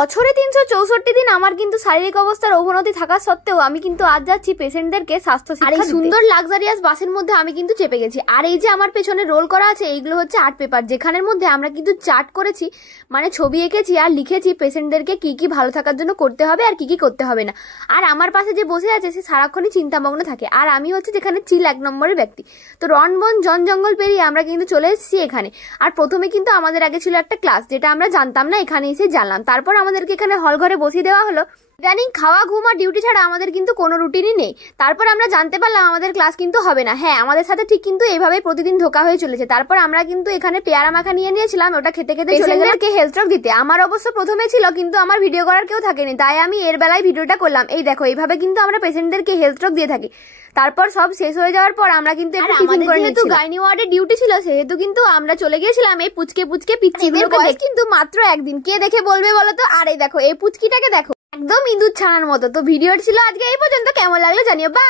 বছরে 364 দিন আমার কিন্তু শারীরিক অবস্থার অবনতি থাকা সত্ত্বেও আমি কিন্তু আজ যাচ্ছি পেশেন্টদেরকে স্বাস্থ্য শিক্ষা দিতে। আর এই সুন্দর লাক্সারিয়াস বাসের মধ্যে আমি কিন্তু চেপে গেছি। আর এই যে আমার পেছনে রোল করা আছে এইগুলো হচ্ছে আর্ট পেপার, যেখানের মধ্যে আমরা কিন্তু চার্ট করেছি, মানে ছবি এঁকেছি আর লিখেছি পেশেন্টদেরকে কি কি ভালো থাকার জন্য করতে হবে আর কি কি করতে হবে না। আর আমার পাশে যে বসে আছে সে সারাক্ষণই চিন্তামগ্ন থাকে, আর আমি হচ্ছে যেখানে চিল 1 নম্বরের ব্যক্তি। তো রনবন জন জঙ্গল পেরিয়ে আমরা কিন্তু চলে এসেছি এখানে। আর প্রথমে কিন্তু আমাদের আগে ছিল একটা ক্লাস, যেটা আমরা জানতাম না, এখানে এসে জানলাম। তারপর আমাদেরকে এখানে হল ঘরে বসিয়ে দেওয়া হলো। ইদানিং খাওয়া ঘুম আর ডিউটি ছাড়া আমাদের কিন্তু কোনো রুটিনই নেই। তারপর আমরা জানতে পারলাম আমাদের ক্লাস কিন্তু হবে না। হ্যাঁ, আমাদের সাথে ঠিক কিন্তু এইভাবে প্রতিদিন ধোকা হয়ে চলেছে। তারপর আমরা কিন্তু এখানে পেয়ারা মাখা নিয়ে নিয়েছিলাম, ওটা খেতে খেতে পেশেন্টদেরকে হেলথ টক দিতে। আমার অবশ্য প্রথমে ছিল, কিন্তু আমার ভিডিও করার কেউ থাকেনি, তাই আমি এর বেলায় ভিডিওটা করলাম। এই দেখো, এইভাবে কিন্তু আমরা পেশেন্টদেরকে হেলথ টক দিয়ে থাকি। তারপর সব শেষ হয়ে যাওয়ার পর আমরা কিন্তু যেহেতু গাইনি ওয়ার্ডে ডিউটি ছিল, সেহেতু কিন্তু আমরা চলে গিয়েছিলাম এই পুচকে পুচকে পিচ্চিগুলোকে। কিন্তু মাত্র একদিন, কে দেখে বলবে বলো তো? আর এই দেখো, এই পুচকিটাকে দেখো, একদম ইঁদুর ছানার মতো। তো ভিডিওটা ছিল আজকে এই পর্যন্ত, কেমন লাগলো জানিও। বা